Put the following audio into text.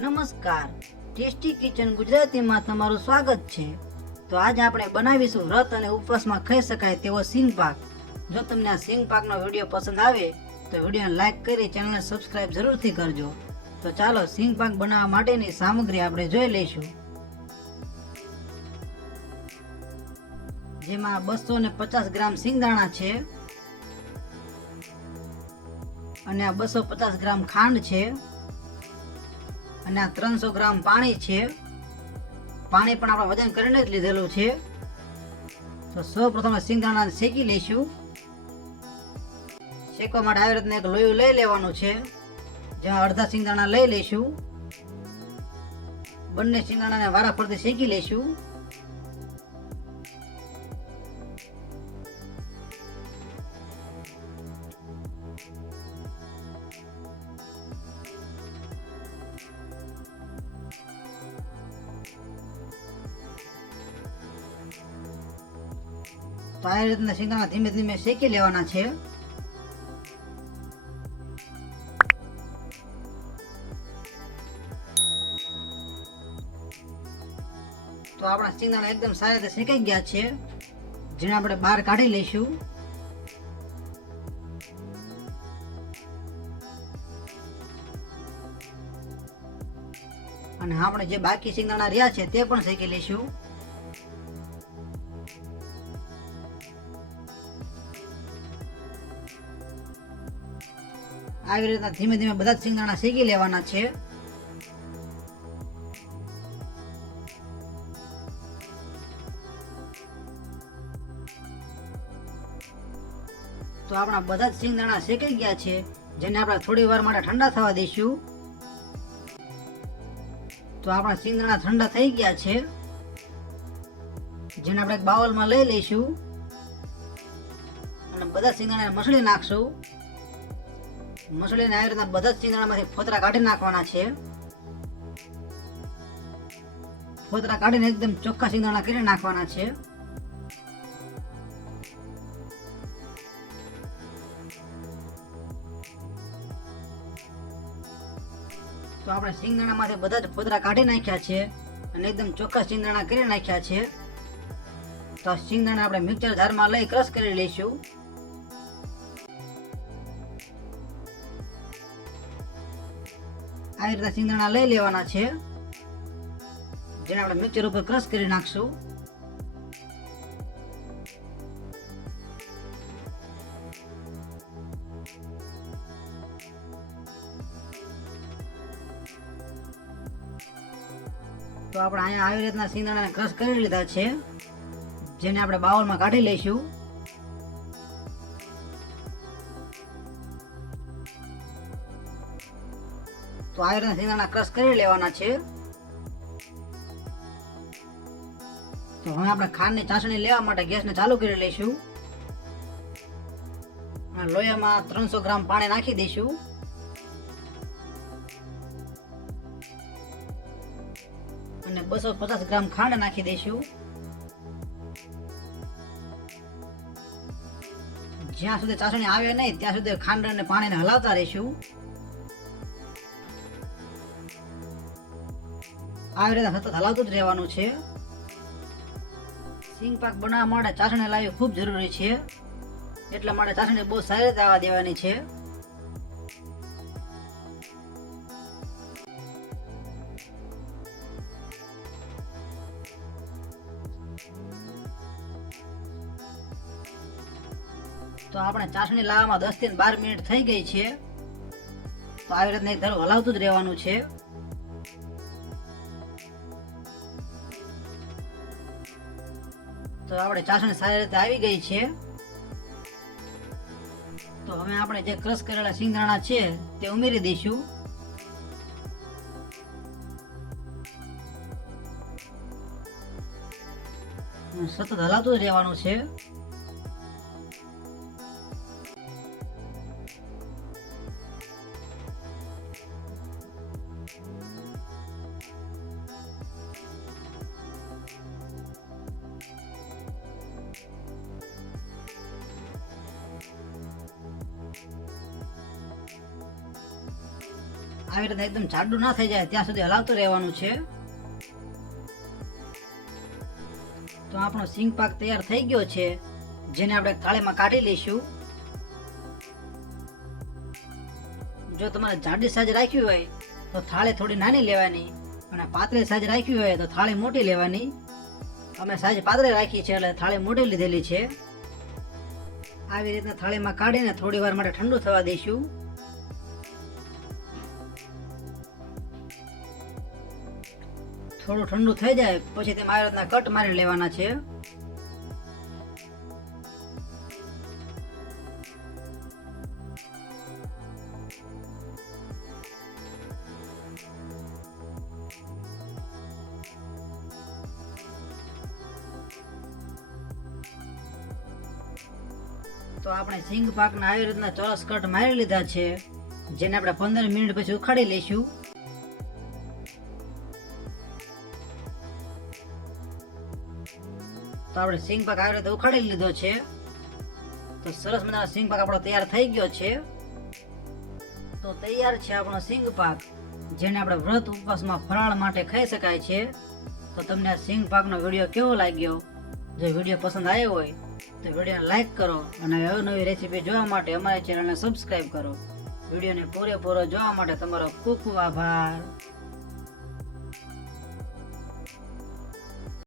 નમસ્કાર, tasty kitchen ગુજરાતીમાં તમારું સ્વાગત છે। તો આજે આપણે બનાવીશું વ્રત અને ઉપવાસમાં ખાઈ શકાય તેવો સિંગ પાક। જો તમને આ સિંગ પાકનો વિડીયો પસંદ આવે તો વિડીયોને લાઈક કરી ચેનલને સબસ્ક્રાઇબ જરૂરથી કરજો। તો ચાલો સિંગ પાક બનાવવા માટેની સામગ્રી આપણે જોઈ લઈશું। જેમાં 250 ગ્રામ સિંગદાણા છે અને આ 250 ગ્રામ ખાંડ છે અને આ 300 ગ્રામ પાણી છે। પાણી પણ આપણે વજન કરીને જ લીધેલું છે। તો સૌપ્રથમ સિંગદાણાને શેકી લઈશું। શેકવા માટે આવી રીતના એક લોયું લઈ લેવાનું છે, જેમાં અડધા સિંગદાણા લઈ લઈશું। બંને સિંગદાણાને વારા ફરતી શેકી લઈશું। તો આ રીતના સિંગદાણા ધીમે ધીમે શેકી લેવાના છે। તો આપણા સિંગદાણા એકદમ સારી રીતે શેકાઈ ગયા છે, જેને આપણે બહાર કાઢી લઈશું। અને આપણે જે બાકી સિંગદાણા રહ્યા છે તે પણ શેકી લઈશું। આવી રીતના ધીમે ધીમે બધા જ સિંગદાણા શેકી લેવાના છે। તો આપણા બધા જ સિંગદાણા શેકાઈ ગયા છે, જેને આપણે થોડી વાર માટે ઠંડા થવા દઈશું। તો આપણા સિંગદાણા ઠંડા થઈ ગયા છે, જેને આપણે એક બાઉલમાં લઈ લઈશું અને બધા સિંગદાણાને મસળી નાખશું। મસળીને આવી રીતના બધા જ સિંગદાણામાંથી ફોતરા કાઢી નાખવાના છે। ફોતરા કાઢીને એકદમ ચોખ્ખા સિંગદાણા કરી નાખવાના છે। તો આપણે સિંગદાણામાંથી બધા જ ફોતરા કાઢી નાખ્યા છે અને એકદમ ચોખ્ખા સિંગદાણા કરી નાખ્યા છે। તો સિંગદાણા આપણે મિક્સર જારમાં લઈ ક્રશ કરી લઈશું। આવી રીતે સિંગદાણા લઈ લેવાના છે, જેને આપણે મિક્સર ઉપર ક્રશ કરી નાખશું। તો આપણે અહીંયા આવી રીતના સિંગદાણાને ક્રશ કરી લીધા છે, જેને આપણે બાઉલમાં કાઢી લઈશું। તો આવી રીતના સિંગદાણા ક્રશ કરી લેવાના છે। તો હવે આપણે ખાંડની ચાસણી લેવા માટે ગેસને ચાલુ કરી લઈશું। લોયામાં 300 ગ્રામ પાણી નાખી દઈશું અને 250 ગ્રામ ખાંડ નાખી દઈશું। જ્યાં સુધી ચાસણી આવે નહીં ત્યાં સુધી ખાંડ અને પાણીને હલાવતા રહીશું। આવી રીતે સતત હલાવતું જ રહેવાનું છે। સિંગ પાક બનાવવા માટે ચાસણી લાવવી ખૂબ જરૂરી છે, એટલા માટે ચાસણી બહુ સારી રીતે આવવા દેવાની છે। તો આપણે ચાસણી લાવવામાં 10 થી 12 મિનિટ થઈ ગઈ છે। તો આવી રીતના એક ધારું હલાવતું જ રહેવાનું છે। તો આપણે ચાસણી સારી રીતે આવી ગઈ છે। તો હવે આપણે જે ક્રશ કરેલા સિંગદાણા છે તે ઉમેરી દઈશું। સતત હલાવતું જ રહેવાનું છે। આવી રીતે એકદમ જાડું ના થઈ જાય ત્યાં સુધી હલાવતું રહેવાનું છે. તો આપણો સિંગ પાક તૈયાર થઈ ગયો છે, જેને આપણે થાળીમાં કાઢી લઈશું. જો તમારે જાડી સાઈઝ રાખવી હોય તો થાળી થોડી નાની લેવાની, અને પાતળી સાઈઝ રાખવી હોય તો થાળી મોટી લેવાની. અમે સાઈઝ પાતળી રાખી છે એટલે થાળી મોટી લીધેલી છે. આવી રીતના થાળીમાં કાઢીને થોડી વાર માટે ઠંડુ થવા દઈશું. થોડું ઠંડુ થઈ જાય પછી તેમાં આવી રીતના કટ મારી લેવાના છે. તો આપણે સિંગ પાકના આવી રીતના ચોરસ કટ મારી લીધા છે, જેને આપણે 15 મિનિટ પછી ઉખાડી લઈશું. તો આપણે સિંગ પાક આવી રીતે ઉખાડી લીધો છે. તો સરસ મજાનો સિંગ પાક આપણો તૈયાર થઈ ગયો છે. તો તૈયાર છે આપણો સિંગ પાક, જેને આપણે વ્રત ઉપવાસમાં ફરાળ માટે ખાઈ શકાય છે. તો તમને આ સિંગ પાકનો વિડીયો કેવો લાગ્યો? જો વિડીયો પસંદ આવ્યો હોય તો વિડીયોને લાઈક કરો, અને નવી રેસીપી જોવા માટે અમારી ચેનલને સબસ્ક્રાઈબ કરો. વિડીયોને પૂરેપૂરો જોવા માટે તમારો ખૂબ ખૂબ આભાર.